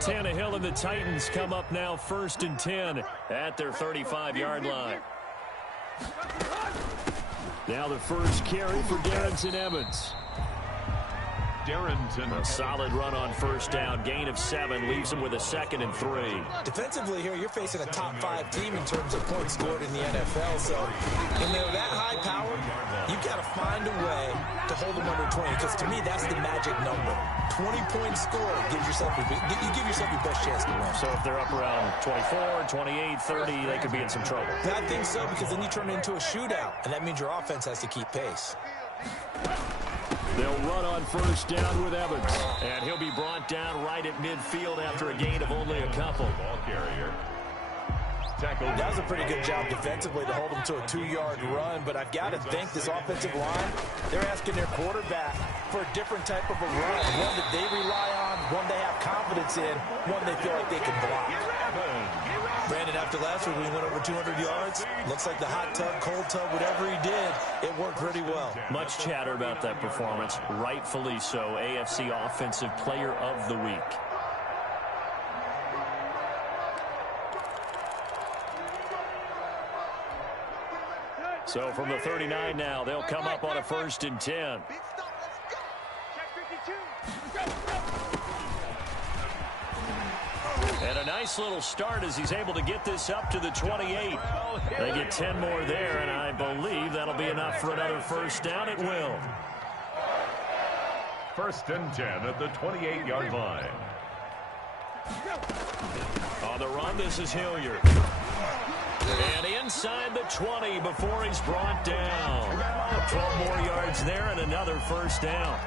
Tannehill and the Titans come up now 1st and 10 at their 35-yard line. Now the first carry for Darrington Evans. A solid run on 1st down. Gain of 7 leaves him with a 2nd and 3. Defensively here, you're facing a top-5 team in terms of points scored in the NFL. So when they're that high power, you've got to find a way to hold them under 20. Because to me, that's the magic number. 20 points scored gives yourself you give yourself your best chance to win. So if they're up around 24, 28, 30, they could be in some trouble. I think so, because then you turn it into a shootout, and that means your offense has to keep pace. They'll run on 1st down with Evans. And he'll be brought down right at midfield after a gain of only a couple. Ball carrier. That was a pretty good job defensively to hold them to a 2-yard run, but I've got to think this offensive line, they're asking their quarterback for a different type of a run, one that they rely on, one they have confidence in, one they feel like they can block. Brandon, after last week, we went over 200 yards. Looks like the hot tub, cold tub, whatever he did, it worked pretty well. Much chatter about that performance, rightfully so. AFC Offensive Player of the Week. So from the 39 now, they'll come up on a 1st and 10. And a nice little start as he's able to get this up to the 28. They get 10 more there, and I believe that'll be enough for another 1st down. It will. 1st and 10 at the 28-yard line. On the run, this is Hilliard. And inside the 20 before he's brought down. 12 more yards there and another 1st down.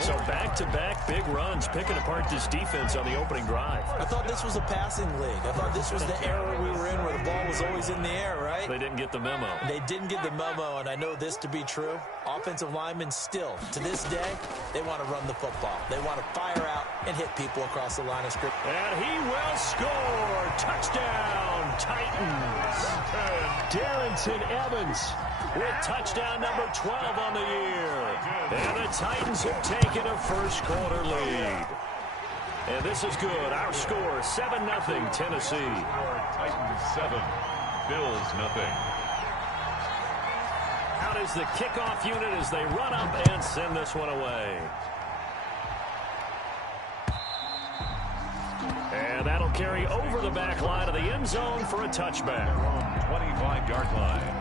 So back-to-back big runs, picking apart this defense on the opening drive. I thought this was a passing league. I thought this was the era we were in where the ball was always in the air, right? They didn't get the memo. They didn't get the memo, and I know this to be true. Offensive linemen still, to this day, they want to run the football. They want to fire out and hit people across the line of scrimmage. And he will score. Touchdown, Titans. Darrington Evans with touchdown number 12 on the year. And the Titans have taken a 1st quarter lead. And this is good. Our score, 7-0 Tennessee. Titans 7, Bills 0. Out is the kickoff unit as they run up and send this one away. And that'll carry over the back line of the end zone for a touchback. 25-yard line.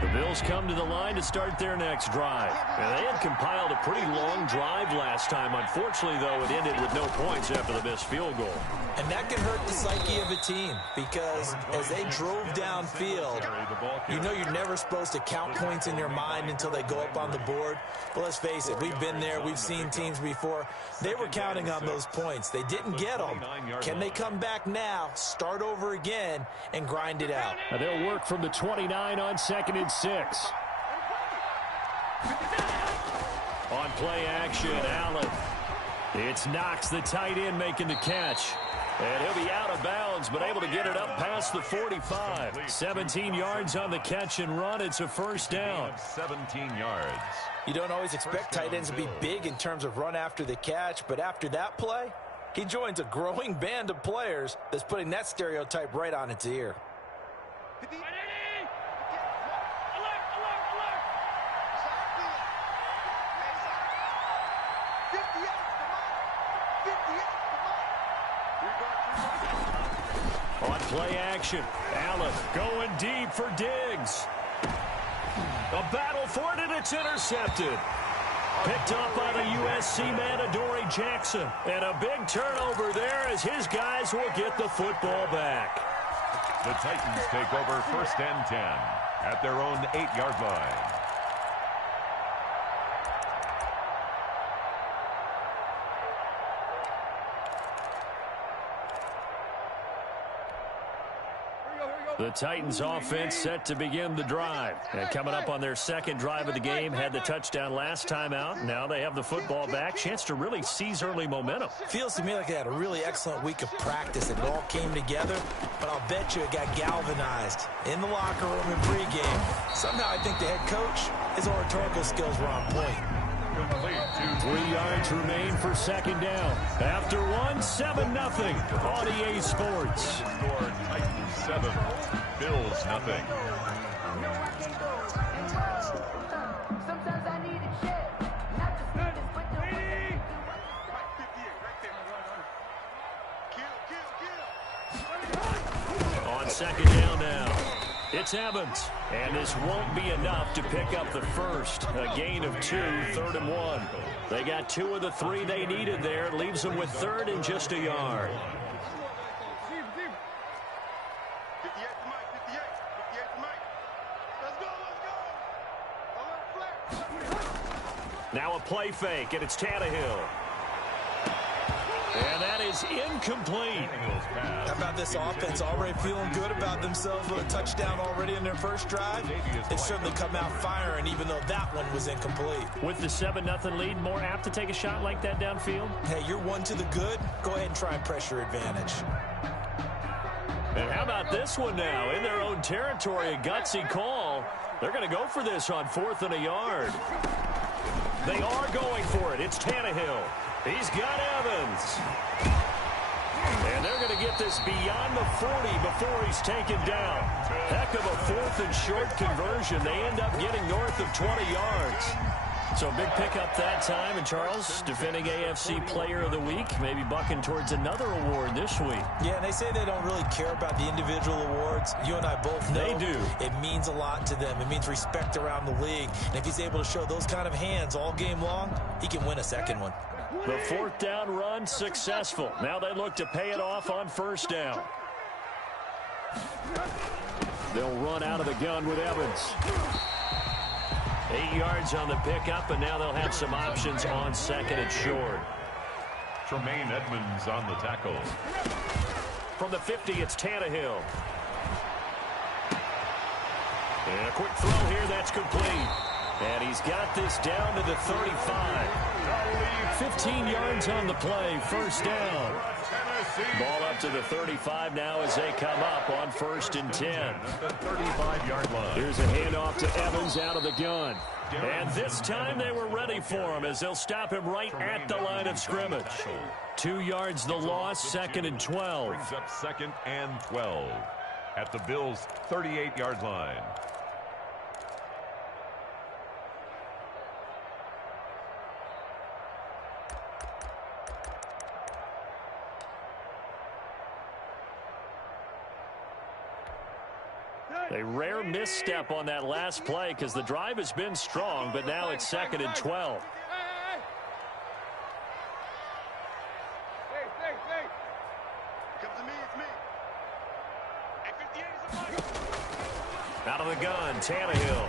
The Bills come to the line to start their next drive. And they had compiled a pretty long drive last time. Unfortunately, though, it ended with no points after the missed field goal. And that can hurt the psyche of a team because as they drove downfield, you know you're never supposed to count points in your mind until they go up on the board. But let's face it, we've been there. We've seen teams before. They were counting on those points. They didn't get them. Can they come back now, start over again, and grind it out? Now they'll work from the 29 on 2nd and 6. On play action, Allen. It's Knox, the tight end, making the catch. And he'll be out of bounds, but able to get it up past the 45. 17 yards on the catch and run. It's a 1st down. 17 yards. You don't always expect tight ends to be big in terms of run after the catch, but after that play, he joins a growing band of players that's putting that stereotype right on its ear. On play action, Allen going deep for Diggs. A battle for it, and it's intercepted. Picked up by the USC man, Adoree Jackson. And a big turnover there as his guys will get the football back. The Titans take over 1st and 10 at their own 8-yard line. Here we go. The Titans offense set to begin the drive. And coming up on their second drive of the game, had the touchdown last time out. Now they have the football back. Chance to really seize early momentum. Feels to me like they had a really excellent week of practice. It all came together, but I'll bet you it got galvanized in the locker room in pregame. Somehow I think the head coach, his oratorical skills were on point. 3 yards remain for second down. After 7-0 on EA Sports. Score Titans 7, Bills nothing. On second down now. It's Evans, and this won't be enough to pick up the first. A gain of 2, 3rd and 1. They got 2 of the 3 they needed there. Leaves them with 3rd and just a yard. Now a play fake, and it's Tannehill. And that is incomplete. How about this offense already feeling good about themselves with a touchdown already in their first drive? They've certainly come out firing, even though that one was incomplete. With the 7-0 lead, more apt to take a shot like that downfield? Hey, you're one to the good. Go ahead and try and pressure advantage. And how about this one now? In their own territory, a gutsy call. They're going to go for this on 4th and a yard. They are going for it. It's Tannehill. He's got Evans. And they're going to get this beyond the 40 before he's taken down. Heck of a 4th and short conversion. They end up getting north of 20 yards. So a big pickup that time. And Charles, defending AFC Player of the Week, maybe bucking towards another award this week. Yeah, and they say they don't really care about the individual awards. You and I both know they do. It means a lot to them. It means respect around the league. And if he's able to show those kind of hands all game long, he can win a second one. The 4th down run successful. Now they look to pay it off on 1st down. They'll run out of the gun with Evans. 8 yards on the pickup, and now they'll have some options on 2nd and short. Tremaine Edmonds on the tackle. From the 50, it's Tannehill. And a quick throw here, that's complete. And he's got this down to the 35. 15 yards on the play, 1st down. Ball up to the 35 now as they come up on 1st and 10. The 35-yard line. Here's a handoff to Evans out of the gun. And this time they were ready for him as they'll stop him right at the line of scrimmage. 2 yards the loss, 2nd and 12. Brings up 2nd and 12 at the Bills' 38-yard line. A rare misstep on that last play because the drive has been strong, but now it's 2nd and 12. Out of the gun, Tannehill.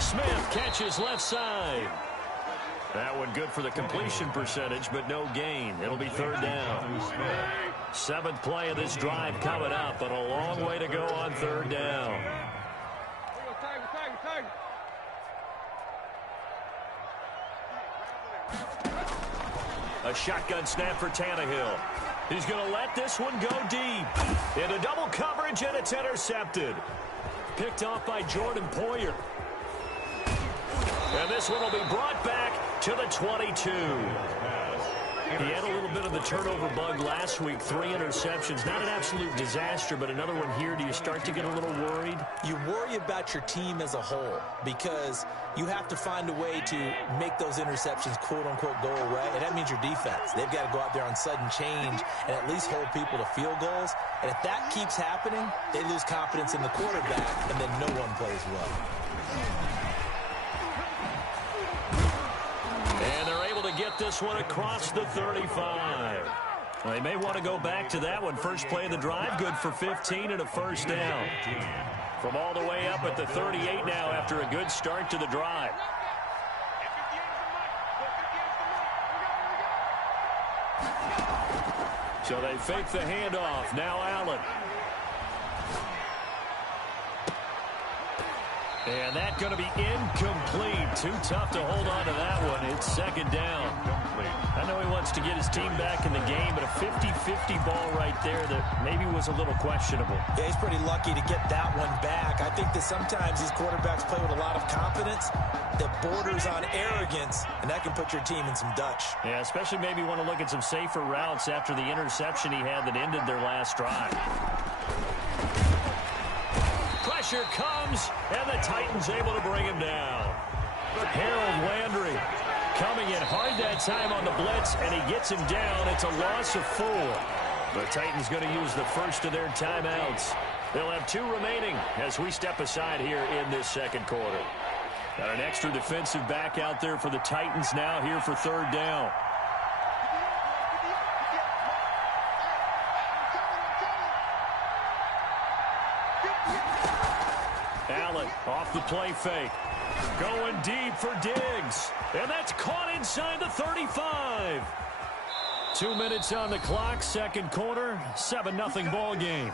Smith catches left side. That one good for the completion percentage, but no gain. It'll be 3rd down. 7th play of this drive coming up, but a long way to go on 3rd down. A shotgun snap for Tannehill. He's going to let this one go deep. Into double coverage, and it's intercepted. Picked off by Jordan Poyer. And this one will be brought back to the 22. He had a little bit of the turnover bug last week. 3 interceptions. Not an absolute disaster, but another one here. Do you start to get a little worried? You worry about your team as a whole because you have to find a way to make those interceptions, quote-unquote, go away. And that means your defense. They've got to go out there on sudden change and at least hold people to field goals. And if that keeps happening, they lose confidence in the quarterback, and then no one plays well. And they're able to get this one across the 35. Well, they may want to go back to that one. First play of the drive, good for 15 and a 1st down. From all the way up at the 38 now after a good start to the drive. So they fake the handoff. Now Allen. And that's going to be incomplete. Too tough to hold on to that one. It's second down. I know he wants to get his team back in the game, but a 50-50 ball right there that maybe was a little questionable. Yeah, he's pretty lucky to get that one back. I think that sometimes these quarterbacks play with a lot of confidence that borders on arrogance, and that can put your team in some Dutch. Yeah, especially maybe want to look at some safer routes after the interception he had that ended their last drive. Pressure comes, and the Titans able to bring him down. Harold Landry coming in hard that time on the blitz, and he gets him down. It's a loss of 4. The Titans going to use the first of their timeouts. They'll have 2 remaining as we step aside here in this second quarter. Got an extra defensive back out there for the Titans now here for third down. Allen off the play fake. Going deep for Diggs. And that's caught inside the 35. 2 minutes on the clock, second quarter, 7-0 ball game.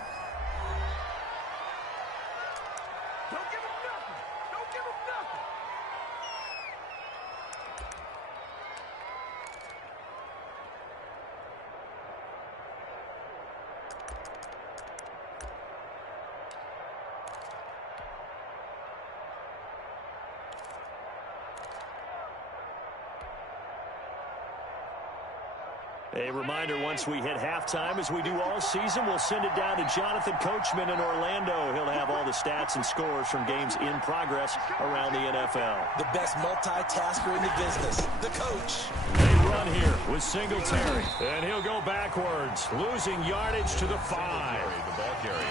A reminder, once we hit halftime, as we do all season, we'll send it down to Jonathan Coachman in Orlando. He'll have all the stats and scores from games in progress around the NFL. The best multitasker in the business, the coach. They run here with Singletary, and he'll go backwards, losing yardage to the 5.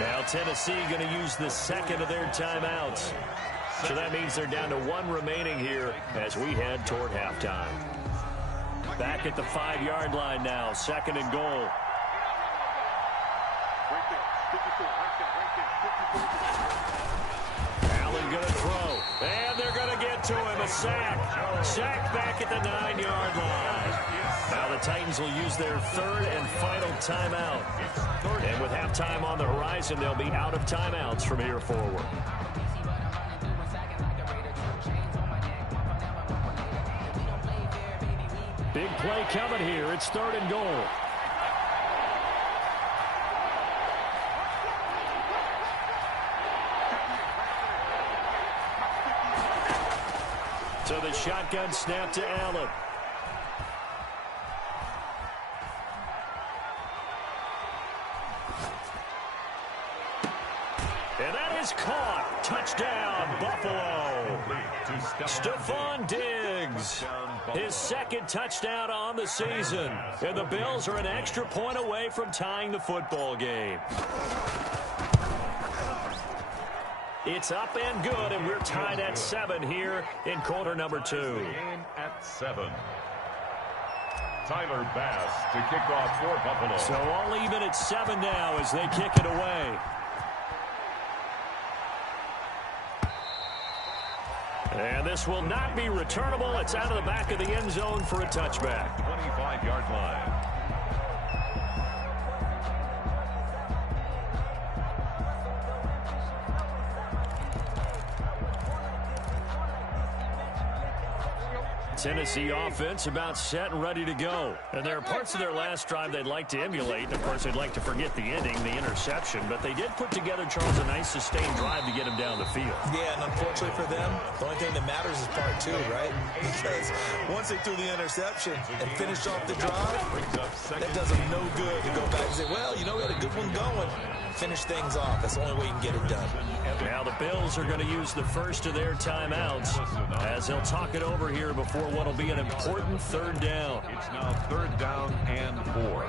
Now Tennessee going to use the second of their timeouts. So that means they're down to 1 remaining here as we head toward halftime. Back at the 5-yard line now, second and goal. Allen going to throw, and they're going to get to him, a sack. Sack back at the 9-yard line. Now the Titans will use their third and final timeout. And with halftime on the horizon, they'll be out of timeouts from here forward. Big play coming here. It's third and goal. So the shotgun snap to Allen. And that is caught. Touchdown, Buffalo. Stephon Diggs. His second touchdown on the season. And the Bills are an extra point away from tying the football game. It's up and good, and we're tied at 7 here in quarter number 2. Game at 7. Tyler Bass to kick off for Buffalo. So all even at 7 now as they kick it away. And this will not be returnable. It's out of the back of the end zone for a touchback. 25-yard line. Tennessee offense about set and ready to go. And there are parts of their last drive they'd like to emulate. And of course, they'd like to forget the ending, the interception. But they did put together, Charles, a nice sustained drive to get him down the field. Yeah, and unfortunately for them, the only thing that matters is part 2, right? Because once they threw the interception and finished off the drive, that does them no good to go back and say, well, you know, we had a good one going. Finish things off. That's the only way you can get it done. Now the Bills are going to use the first of their timeouts as they'll talk it over here before what will be an important third down. It's now third down and 4.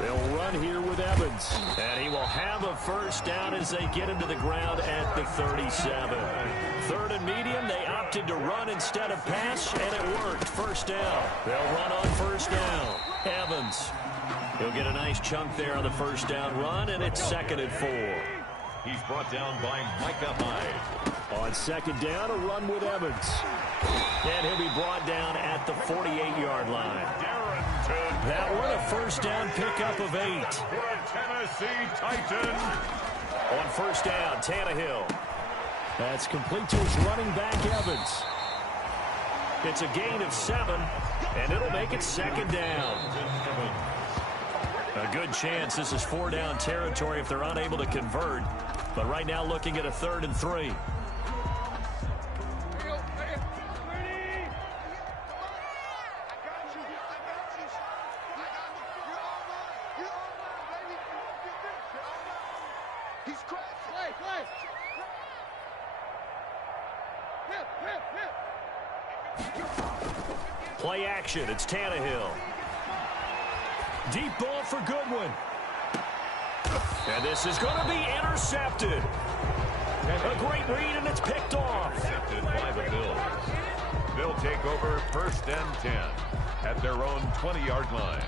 They'll run here with Evans, and he will have a first down as they get him to the ground at the 37. Third and medium, they opted to run instead of pass, and it worked. First down. They'll run on first down. Evans. He'll get a nice chunk there on the first down run, and it's second and 4. He's brought down by Micah Hyde. On second down, a run with Evans. And he'll be brought down at the 48-yard line. That one, a first down pickup of 8. For a Tennessee Titan. On first down, Tannehill. That's complete to his running back, Evans. It's a gain of 7, and it'll make it second down. A good chance this is 4-down territory if they're unable to convert. But right now looking at a 3rd and 3. Play action, it's Tannehill. Deep ball for Goodwin. And this is going to be intercepted. A great read, and it's picked off. Intercepted by the Bills. They'll take over 1st and 10 at their own 20-yard line.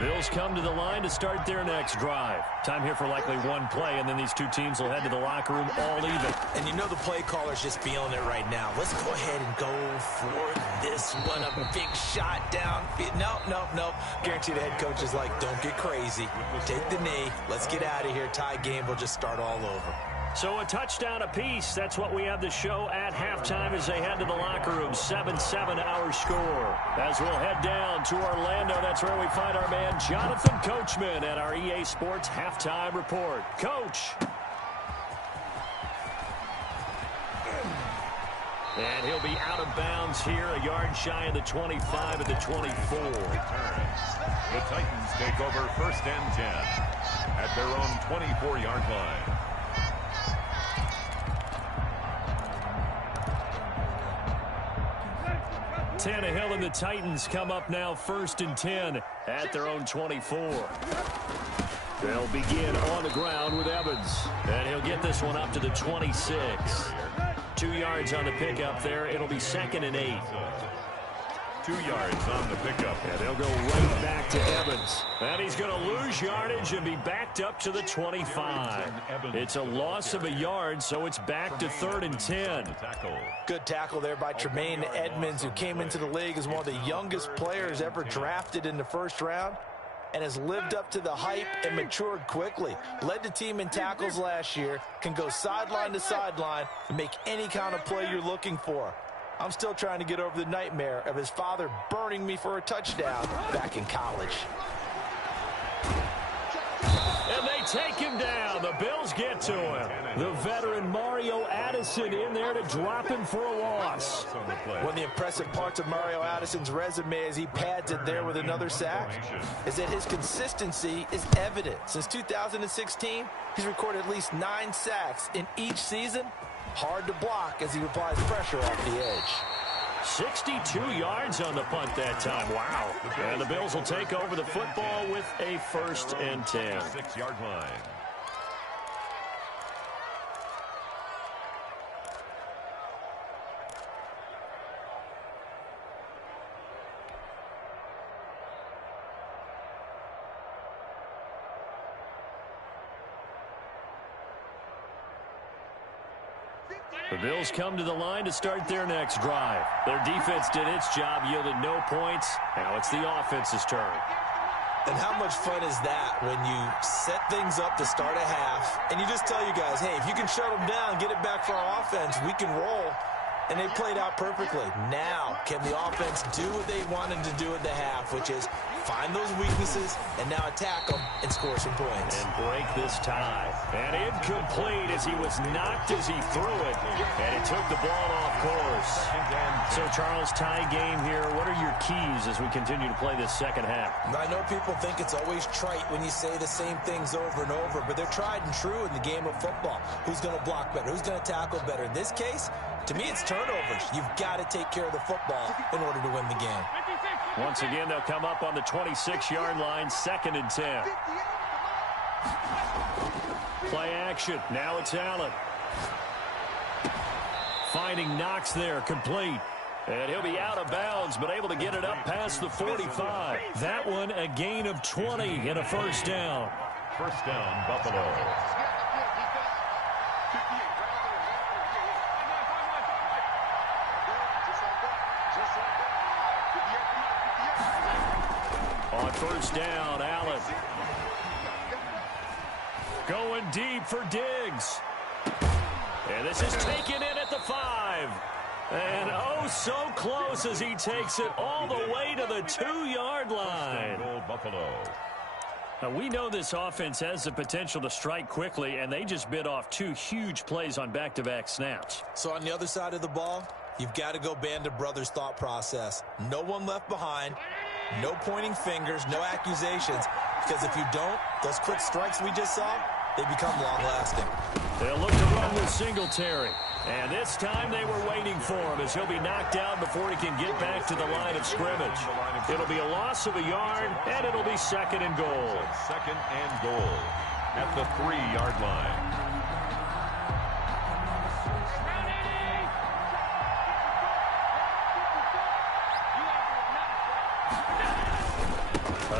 Bills come to the line to start their next drive. Time here for likely one play, and then these two teams will head to the locker room all even. And you know the play caller's just feeling it right now. Let's go ahead and go for this one. A big shot down. Nope. Guarantee the head coach is like, don't get crazy. Take the knee. Let's get out of here. Tie game. We'll just start all over. So a touchdown apiece. That's what we have the show at halftime as they head to the locker room. 7-7 our score. As we'll head down to Orlando, that's where we find our man Jonathan Coachman at our EA Sports Halftime Report. Coach. And he'll be out of bounds here, a yard shy of the 25 at the 24. The Titans take over 1st and 10 at their own 24-yard line. Tannehill and the Titans come up now 1st and 10 at their own 24. They'll begin on the ground with Evans. And he'll get this one up to the 26. 2 yards on the pickup there. It'll be 2nd and 8. 2 yards on the pickup. And they'll go right back to Evans. And he's going to lose yardage and be backed up to the 25. It's a loss of a yard, so it's back to 3rd and 10. Good tackle there by Tremaine Edmonds, who came into the league as one of the youngest players ever drafted in the 1st round and has lived up to the hype and matured quickly. Led the team in tackles last year, can go sideline to sideline and make any kind of play you're looking for. I'm still trying to get over the nightmare of his father burning me for a touchdown back in college. And they take him down. The Bills get to him. The veteran Mario Addison in there to drop him for a loss. One of the impressive parts of Mario Addison's resume as he pads it there with another sack is that his consistency is evident. Since 2016, he's recorded at least 9 sacks in each season. Hard to block as he applies pressure off the edge. 62 yards on the punt that time. Wow. And the Bills will take over the football with a 1st and 10. 6-yard line. The Bills come to the line to start their next drive. Their defense did its job, yielded no points. Now it's the offense's turn. And how much fun is that when you set things up to start a half and you just tell you guys, hey, if you can shut them down, get it back for our offense, we can roll. And they played out perfectly. Now, can the offense do what they wanted to do at the half, which is find those weaknesses and now attack them and score some points. And break this tie. And incomplete as he was knocked as he threw it. And it took the ball off course. So, Charles, tie game here. What are your keys as we continue to play this second half? I know people think it's always trite when you say the same things over and over, but they're tried and true in the game of football. Who's going to block better? Who's going to tackle better? In this case, to me, it's turnovers. You've got to take care of the football in order to win the game. Once again, they'll come up on the 26-yard line, 2nd and 10. Play action. Now it's Allen. Finding Knox there, complete. And he'll be out of bounds, but able to get it up past the 45. That one a gain of 20 and a first down. First down, Buffalo. On first down, Allen. Going deep for Diggs. And this is taken in at the 5. And oh, so close as he takes it all the way to the 2-yard line. Buffalo. Now, we know this offense has the potential to strike quickly, and they just bit off 2 huge plays on back-to-back snaps. So on the other side of the ball, you've got to go Band of Brothers thought process. No one left behind, no pointing fingers, no accusations, because if you don't, those quick strikes we just saw, they become long-lasting. They'll look to run with Singletary. And this time they were waiting for him as he'll be knocked down before he can get back to the line of scrimmage. It'll be a loss of a yard, and it'll be second and goal. Second and goal at the 3-yard line.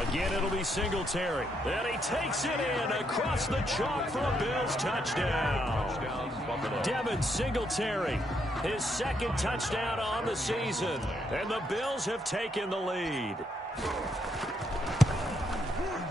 Again, it'll be Singletary. And he takes it in across the chalk for a Bills touchdown. Devin Singletary, his second touchdown on the season. And the Bills have taken the lead.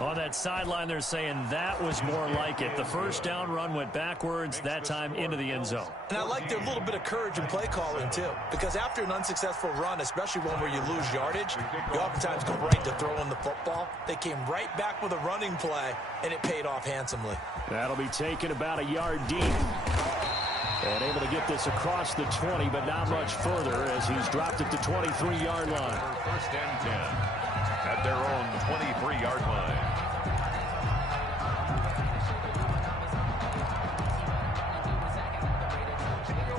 On that sideline, they're saying that was more like it. The first down run went backwards, that time into the end zone. And I like their little bit of courage in play calling, too. Because after an unsuccessful run, especially one where you lose yardage, you oftentimes go right to throwing the football. They came right back with a running play, and it paid off handsomely. That'll be taken about a yard deep. And able to get this across the 20, but not much further as he's dropped it to 23-yard line. First and 10 at their own 23-yard line.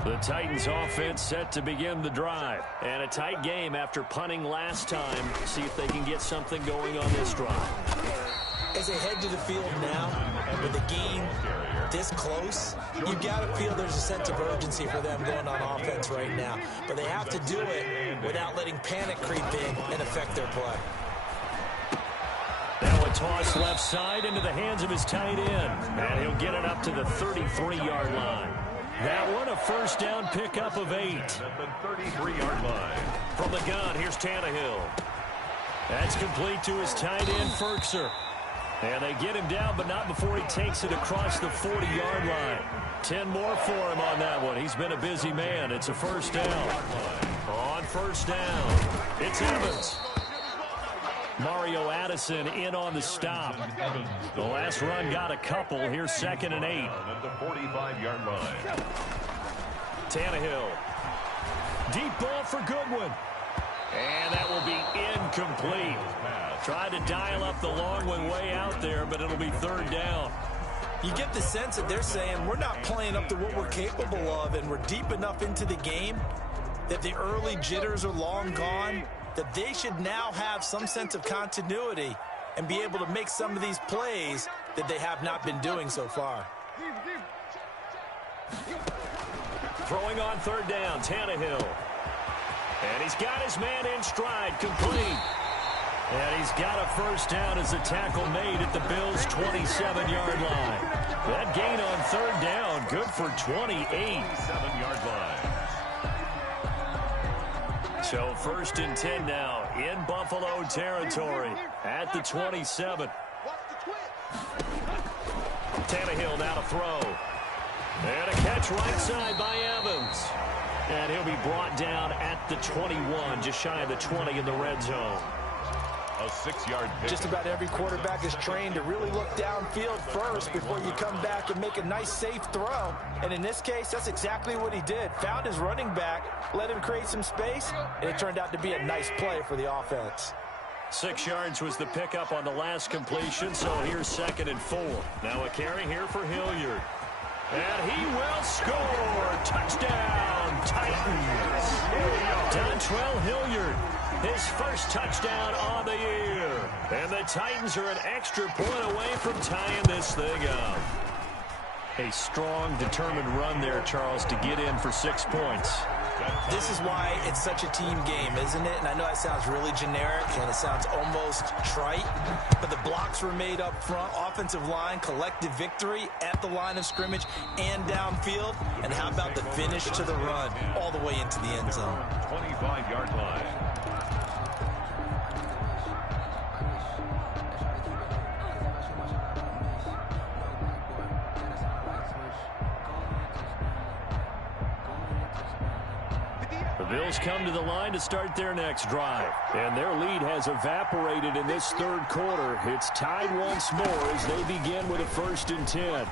The Titans offense set to begin the drive. And a tight game after punting last time. See if they can get something going on this drive. As they head to the field now, with the game this close, you've got to feel there's a sense of urgency for them going on offense right now. But they have to do it without letting panic creep in and affect their play. Now a toss left side into the hands of his tight end. And he'll get it up to the 33-yard line. That one a first down pickup of 8. At the 33-yard line. From the gun, here's Tannehill. That's complete to his tight end, Ferkser. And they get him down, but not before he takes it across the 40-yard line. 10 more for him on that one. He's been a busy man. It's a first down. On first down, it's Evans. Mario Addison in on the stop. The last run got a couple. Here's second and 8. At the 45-yard line. Tannehill. Deep ball for Goodwin. And that will be incomplete. Tried to dial up the long one way out there, but it'll be third down. You get the sense that they're saying we're not playing up to what we're capable of, and we're deep enough into the game that the early jitters are long gone, that they should now have some sense of continuity and be able to make some of these plays that they have not been doing so far. Throwing on third down, Tannehill. And he's got his man in stride, complete. And he's got a first down as a tackle made at the Bills' 27-yard line. That gain on third down, good for 28. 7-yard line. So first and 10 now in Buffalo territory at the 27. Tannehill now to throw. And a catch right side by Evans. And he'll be brought down at the 21, just shy of the 20 in the red zone. A 6-yard pick. Just about every quarterback is trained to really look downfield first before you come back and make a nice, safe throw. And in this case, that's exactly what he did. Found his running back, let him create some space, and it turned out to be a nice play for the offense. 6 yards was the pickup on the last completion, so here's second and 4. Now a carry here for Hilliard. And he will score. Touchdown, Titans. Dontrell Hilliard. his first touchdown on the year. And the Titans are an extra point away from tying this thing up. A strong, determined run there, Charles, to get in for 6 points. This is why it's such a team game, isn't it? And I know that sounds really generic and it sounds almost trite, but the blocks were made up front, offensive line, collective victory at the line of scrimmage and downfield. And how about the finish to the run all the way into the end zone? 25-yard line. The Bills come to the line to start their next drive. And their lead has evaporated in this third quarter. It's tied once more as they begin with a 1st and 10.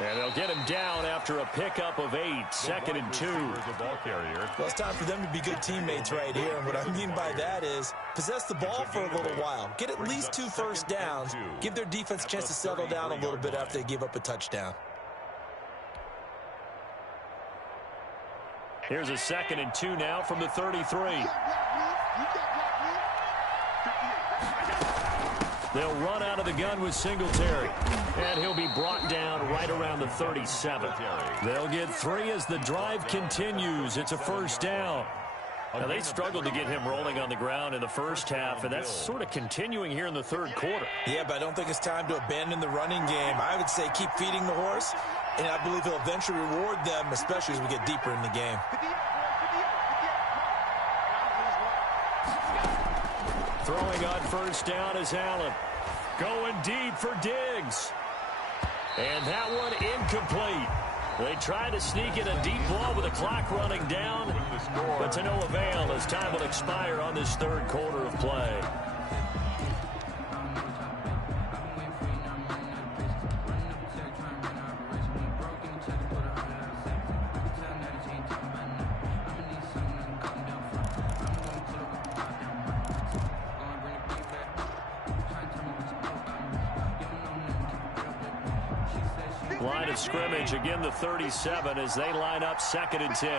And they'll get him down after a pickup of 8, 2nd and 2. Well, it's time for them to be good teammates right here. And what I mean by that is possess the ball for a little while. Get at least 2 first downs. Give their defense a chance to settle down a little bit after they give up a touchdown. Here's a 2nd and 2 now from the 33. They'll run out of the gun with Singletary. And he'll be brought down right around the 37. They'll get 3 as the drive continues. It's a 1st down. Now, they struggled to get him rolling on the ground in the first half, and that's sort of continuing here in the third quarter. Yeah, but I don't think it's time to abandon the running game. I would say keep feeding the horse, and I believe he'll eventually reward them, especially as we get deeper in the game. Throwing on 1st down is Allen. Going deep for Diggs. And that one incomplete. They try to sneak in a deep ball with the clock running down, but to no avail as time will expire on this third quarter of play. Line of scrimmage, again the 37 as they line up 2nd and 10.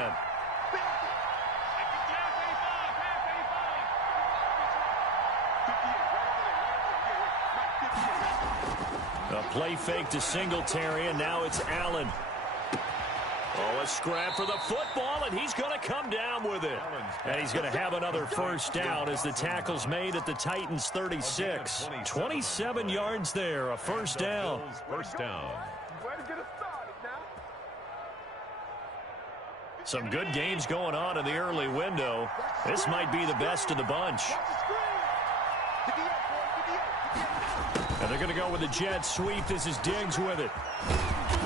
A play fake to Singletary, and now it's Allen. Oh, a scrap for the football, and he's going to come down with it. And he's going to have another 1st down as the tackle's made at the Titans' 36. 27 yards there, a 1st down. First down. Some good games going on in the early window. This might be the best of the bunch. And they're going to go with the jet sweep. This is Diggs with it.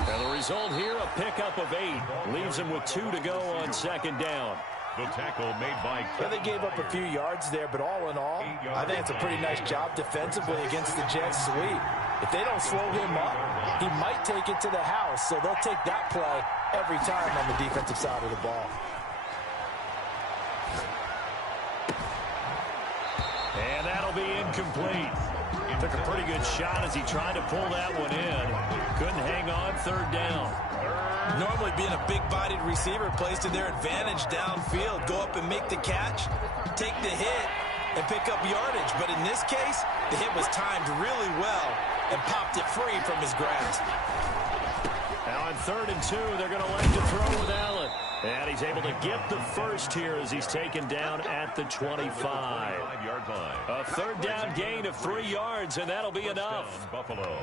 And the result here, a pickup of 8. Leaves him with 2 to go on 2nd down. The tackle made by... Well, they gave up a few yards there, but all in all, I think it's a pretty nice job defensively against the jet sweep. If they don't slow him up, he might take it to the house, so they'll take that play every time on the defensive side of the ball. And that'll be incomplete. Took a pretty good shot as he tried to pull that one in. Couldn't hang on, 3rd down. Normally being a big-bodied receiver plays to their advantage downfield. Go up and make the catch, take the hit, and pick up yardage. But in this case, the hit was timed really well and popped it free from his grasp. Now on 3rd and 2, they're going to like to throw with Allen. And he's able to get the first here as he's taken down at the 25. 5-yard line. A 3rd down gain of 3 yards, and that'll be enough. Buffalo.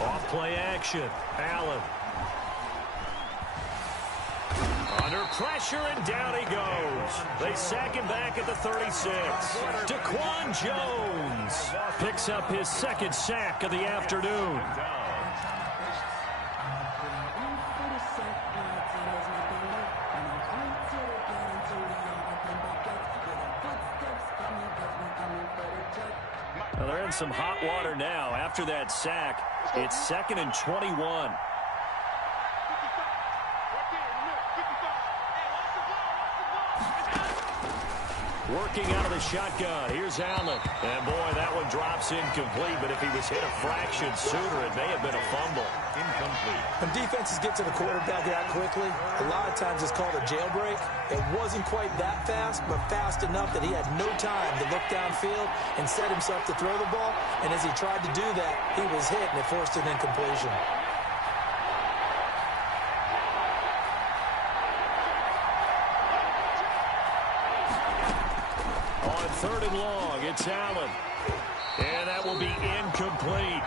Off play action. Allen. Under pressure, and down he goes. They sack him back at the 36. Daquan Jones picks up his 2nd sack of the afternoon. Well, they're in some hot water now. After that sack, it's 2nd and 21. Working out of the shotgun. Here's Allen. And, boy, that one drops incomplete. But if he was hit a fraction sooner, it may have been a fumble. Incomplete. When defenses get to the quarterback that quickly, a lot of times it's called a jailbreak. It wasn't quite that fast, but fast enough that he had no time to look downfield and set himself to throw the ball. And as he tried to do that, he was hit, and it forced an incompletion. On 3rd and long, it's Allen. And that will be incomplete.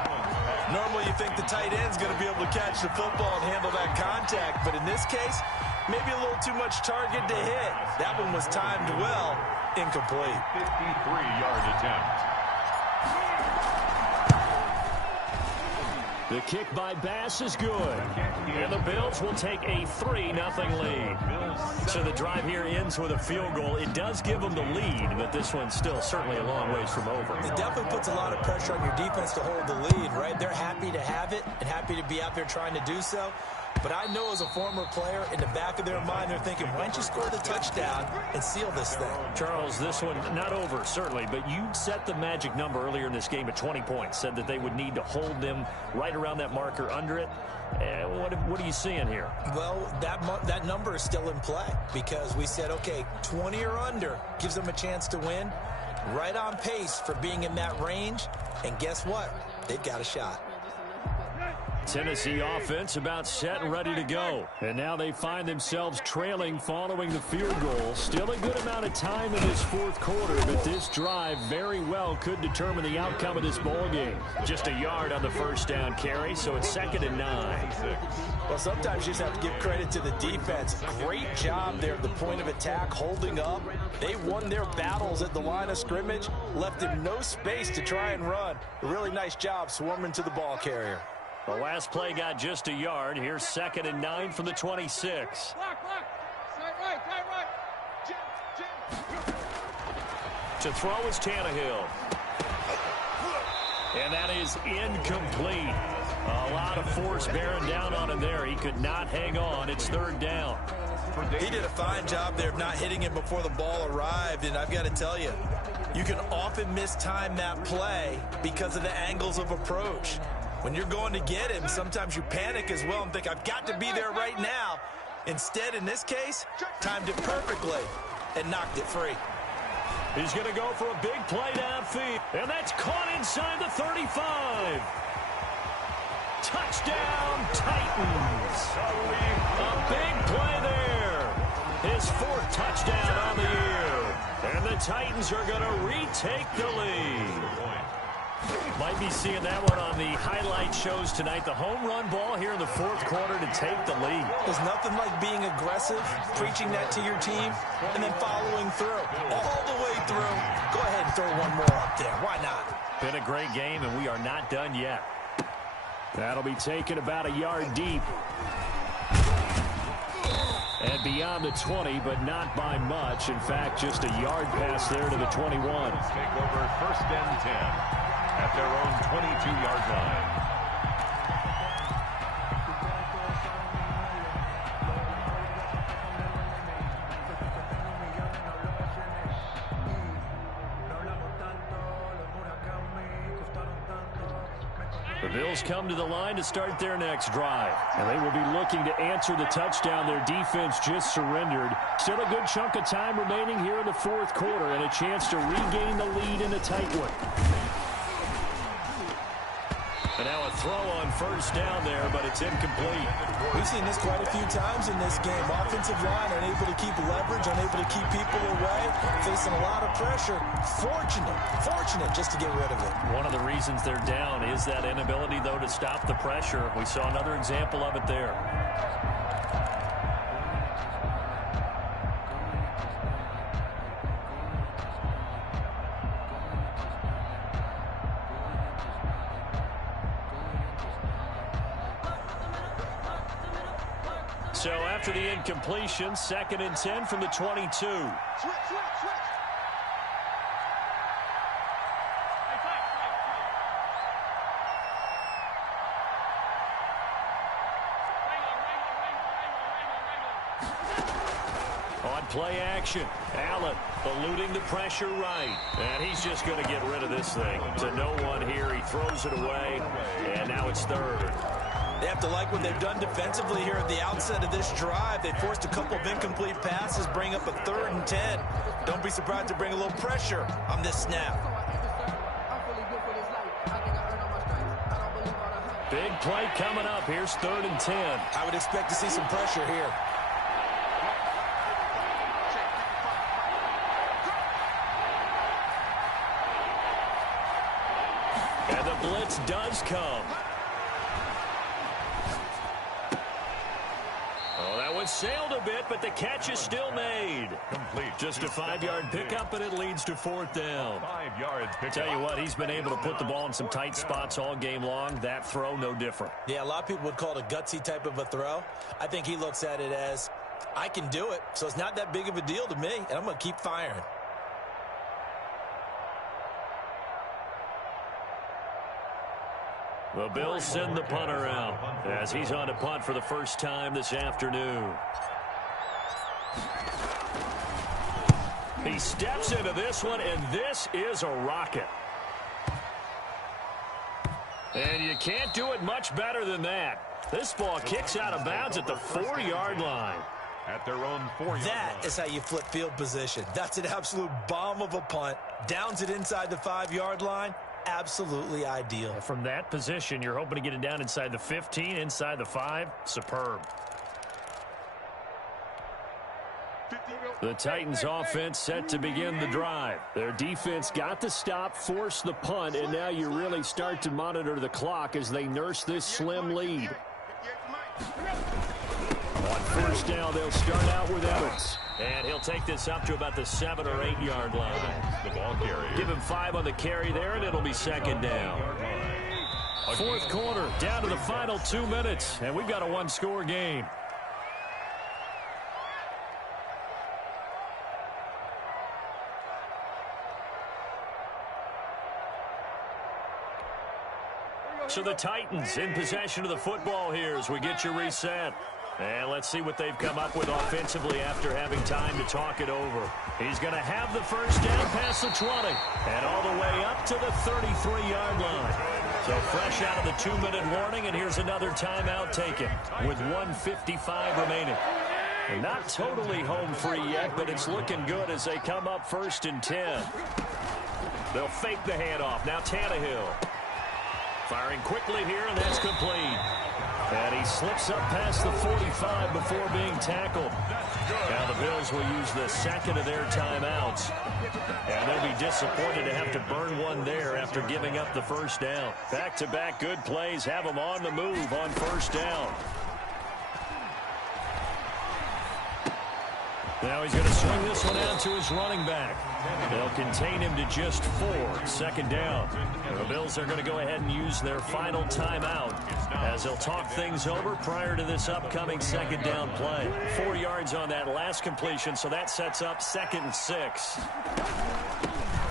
Normally you think the tight end's going to be able to catch the football and handle that contact, but in this case, maybe a little too much target to hit. That one was timed well, incomplete. 53-yard attempt. The kick by Bass is good. And the Bills will take a 3-0 lead. So the drive here ends with a field goal. It does give them the lead, but this one's still certainly a long ways from over. It definitely puts a lot of pressure on your defense to hold the lead, right? They're happy to have it and happy to be out there trying to do so. But I know as a former player, in the back of their mind, they're thinking, why don't you score the touchdown and seal this thing? Charles, this one not over, certainly, but you set the magic number earlier in this game at 20 points, said that they would need to hold them right around that marker under it. What are you seeing here? Well, that number is still in play because we said, okay, 20 or under gives them a chance to win. Right on pace for being in that range. And guess what? They've got a shot. Tennessee offense about set and ready to go. And now they find themselves trailing following the field goal. Still a good amount of time in this 4th quarter, but this drive very well could determine the outcome of this ball game. Just a yard on the first down carry, so it's 2nd and 9. Well, sometimes you just have to give credit to the defense. Great job there at the point of attack, holding up. They won their battles at the line of scrimmage, left them no space to try and run. A really nice job swarming to the ball carrier. The last play got just a yard. Here's 2nd and 9 from the 26. To throw is Tannehill. And that is incomplete. A lot of force bearing down on him there. He could not hang on. It's 3rd down. He did a fine job there of not hitting him before the ball arrived. And I've got to tell you, you can often mistime that play because of the angles of approach. When you're going to get him, sometimes you panic as well and think, I've got to be there right now. Instead, in this case, timed it perfectly and knocked it free. He's going to go for a big play downfield. And that's caught inside the 35. Touchdown, Titans. A big play there. His 4th touchdown on the year. And the Titans are going to retake the lead. Might be seeing that one on the highlight shows tonight. The home run ball here in the 4th quarter to take the lead. There's nothing like being aggressive, preaching that to your team, and then following through. All the way through. Go ahead and throw one more up there. Why not? Been a great game, and we are not done yet. That'll be taken about a yard deep. And beyond the 20, but not by much. In fact, just a yard pass there to the 21. Take over 1st and 10. At their own 22-yard line. The Bills come to the line to start their next drive. And they will be looking to answer the touchdown their defense just surrendered. Still a good chunk of time remaining here in the 4th quarter and a chance to regain the lead in a tight one. And now a throw on 1st down there, but it's incomplete. We've seen this quite a few times in this game. Offensive line unable to keep leverage, unable to keep people away, facing a lot of pressure. Fortunate just to get rid of it. One of the reasons they're down is that inability, though, to stop the pressure. We saw another example of it there. So after the incompletion, 2nd and 10 from the 22. On play action, Allen Eluding the pressure right. And he's just going to get rid of this thing. To no one here. He throws it away. And now it's third. They have to like what they've done defensively here at the outset of this drive. They forced a couple of incomplete passes, bring up a 3rd and 10. Don't be surprised to bring a little pressure on this snap. Big play coming up. Here's 3rd and 10. I would expect to see some pressure here. And the blitz does come. Oh, that one sailed a bit, but the catch is still made. Complete. Just a 5-yard pickup, and it leads to 4th down. 5 yards pickup. Tell you what, he's been able to put the ball in some tight spots all game long. That throw, no different. Yeah, a lot of people would call it a gutsy type of a throw. I think he looks at it as, I can do it, so it's not that big of a deal to me, and I'm going to keep firing. The Bills send the punter out as he's on to punt for the first time this afternoon. He steps into this one, and this is a rocket. And you can't do it much better than that. This ball kicks out of bounds at the 4-yard line. At their own 4-yard That line. is how you flip field position. That's an absolute bomb of a punt. Downs it inside the 5-yard line. Absolutely ideal. From that position, you're hoping to get it down inside the 15, inside the 5. Superb. The Titans offense set to begin the drive. Their defense got the stop, forced the punt, and now you really start to monitor the clock as they nurse this slim lead. On 1st down, they'll start out with Evans. And he'll take this up to about the 7 or 8 yard line. The ball carrier. Give him 5 on the carry there, and it'll be 2nd down. 4th quarter, down to the final 2 minutes, and we've got a 1-score game. So the Titans in possession of the football here as we get you reset. And let's see what they've come up with offensively after having time to talk it over. He's going to have the 1st down past the 20 and all the way up to the 33-yard line. So fresh out of the 2-minute warning, and here's another timeout taken with 1:55 remaining. And not totally home free yet, but it's looking good as they come up 1st and 10. They'll fake the handoff. Now Tannehill. Firing quickly here, and that's complete. And he slips up past the 45 before being tackled. Now the Bills will use the 2nd of their timeouts. And they'll be disappointed to have to burn one there after giving up the 1st down. Back-to-back good plays have them on the move on 1st down. Now he's going to swing this one out to his running back. They'll contain him to just 4. 2nd down. The Bills are going to go ahead and use their final timeout as they'll talk things over prior to this upcoming 2nd down play. 4 yards on that last completion, so that sets up 2nd and 6.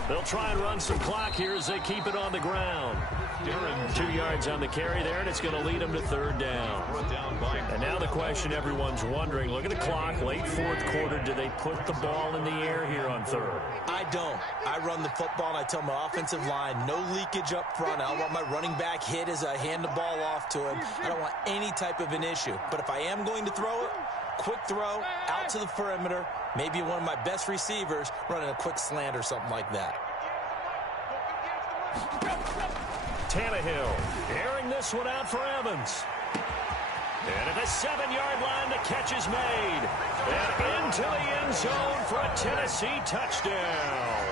They'll try and run some clock here as they keep it on the ground. 2 yards on the carry there, and it's going to lead them to 3rd down. And now the question everyone's wondering, look at the clock, late 4th quarter, do they put the ball in the air here on 3rd? I don't. I run the football, and I tell my offensive line, no leakage up front. I don't want my running back hit as I hand the ball off to him. I don't want any type of an issue. But if I am going to throw it, quick throw, out to the perimeter, maybe one of my best receivers running a quick slant or something like that. Tannehill airing this one out for Evans. And at the 7-yard line, the catch is made. And into the end zone for a Tennessee touchdown.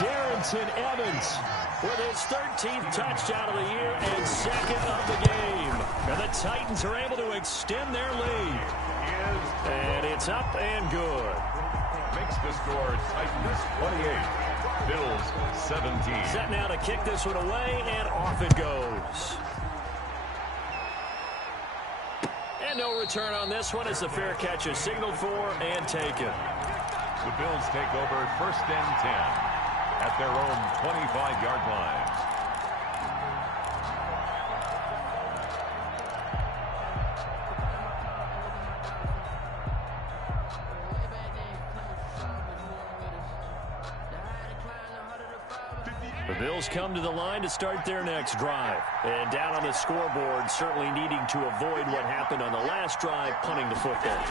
Darrington Evans with his 13th touchdown of the year and 2nd of the game. And the Titans are able to extend their lead. And it's up and good. Makes the score Titans 28. Bills 17. Set now to kick this one away, and off it goes. And no return on this one as the fair catch is signaled for and taken. The Bills take over 1st and 10 at their own 25-yard line. The Bills come to the line to start their next drive. And down on the scoreboard, certainly needing to avoid what happened on the last drive, punting the football.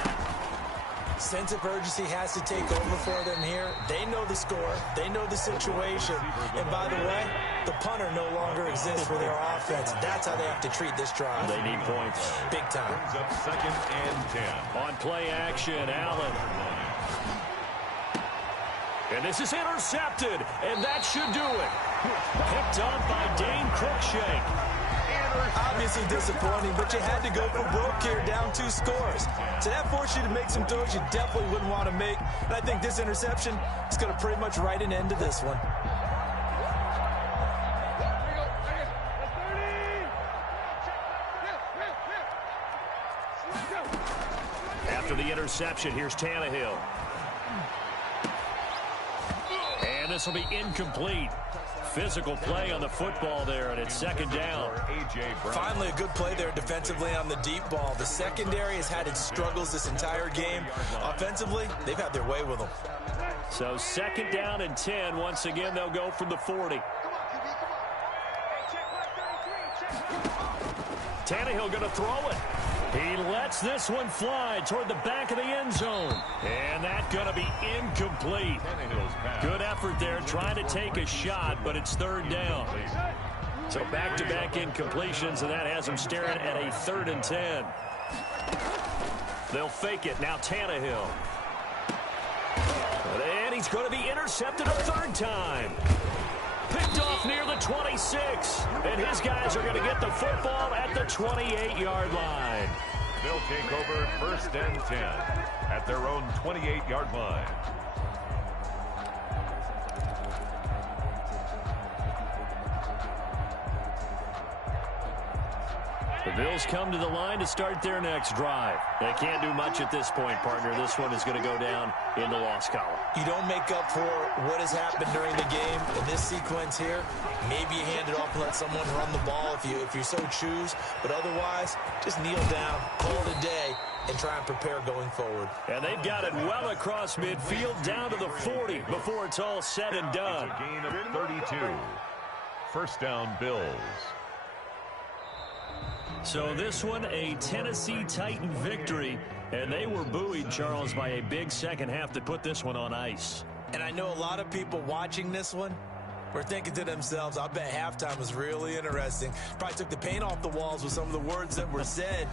Sense of urgency has to take over for them here. They know the score. They know the situation. And by the way, the punter no longer exists for their offense. That's how they have to treat this drive. They need points. Big time. Brings up 2nd and 10. On play action, Allen. And this is intercepted, and that should do it. Picked up by Dane Cruikshank. Obviously disappointing, but you had to go for broke here, down 2 scores. So that forced you to make some throws you definitely wouldn't want to make. And I think this interception is going to pretty much write an end to this one. After the interception, here's Tannehill. And this will be incomplete. Physical play on the football there, and it's 2nd down. Finally, a good play there defensively on the deep ball. The secondary has had its struggles this entire game. Offensively, they've had their way with them. So 2nd down and 10. Once again, they'll go from the 40. Tannehill going to throw it. He lets this one fly toward the back of the end zone. And that's going to be incomplete. Good effort there trying to take a shot, but it's 3rd down. So back-to-back incompletions, and that has them staring at a 3rd and 10. They'll fake it. Now Tannehill. And he's going to be intercepted a 3rd time. Picked off near the 26. And his guys are going to get the football at the 28-yard line. They'll take over 1st and 10 at their own 28-yard line. The Bills come to the line to start their next drive. They can't do much at this point, partner. This one is going to go down in the loss column. You don't make up for what has happened during the game in this sequence here. Maybe you hand it off and let someone run the ball if you so choose. But otherwise, just kneel down, call it a day, and try and prepare going forward. And they've got it well across midfield down to the 40 before it's all said and done. It's a gain of 32. 1st down, Bills. So this one, a Tennessee Titan victory. And they were buoyed, Charles, by a big second half that put this one on ice. And I know a lot of people watching this one were thinking to themselves, I bet halftime was really interesting. Probably took the paint off the walls with some of the words that were said.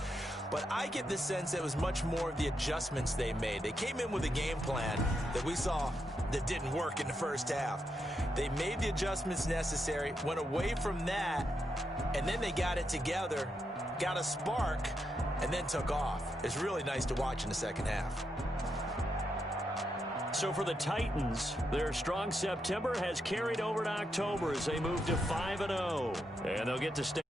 But I get the sense that it was much more of the adjustments they made. They came in with a game plan that we saw that didn't work in the first half. They made the adjustments necessary, went away from that, and then they got it together, got a spark, and then took off. It's really nice to watch in the second half. So for the Titans, their strong September has carried over to October as they move to 5-0. And they'll get to stay